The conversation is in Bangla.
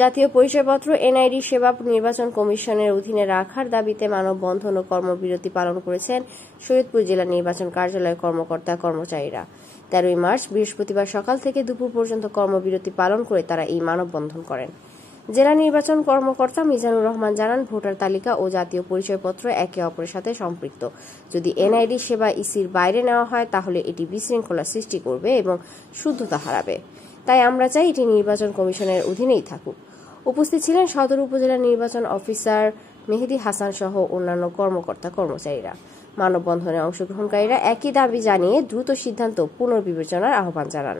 জাতীয় পরিচয়পত্র এনআইডি সেবা নির্বাচন কমিশনের অধীনে রাখার দাবিতে মানববন্ধন ও কর্মবিরতি পালন করেছেন শরীয়তপুর জেলা নির্বাচন কার্যালয়ের কর্মকর্তা কর্মচারীরা। 13 মার্চ বৃহস্পতিবার সকাল থেকে দুপুর পর্যন্ত কর্মবিরতি পালন করে তারা এই মানববন্ধন করেন। জেলা নির্বাচন কর্মকর্তা মিজানুর রহমান জানান, ভোটার তালিকা ও জাতীয় পরিচয়পত্র একে অপরের সাথে সম্পৃক্ত। যদি এনআইডি সেবা ইসির বাইরে নেওয়া হয় তাহলে এটি বিশৃঙ্খলা সৃষ্টি করবে এবং শুদ্ধতা হারাবে। তাই আমরা চাই এটি নির্বাচন কমিশনের অধীনেই থাকুক। উপস্থিত ছিলেন সদর উপজেলা নির্বাচন অফিসার মেহেদী হাসান সহ অন্যান্য কর্মকর্তা কর্মচারীরা। মানববন্ধনে অংশগ্রহণকারীরা একই দাবি জানিয়ে দ্রুত সিদ্ধান্ত পুনর্বিবেচনার আহ্বান জানান।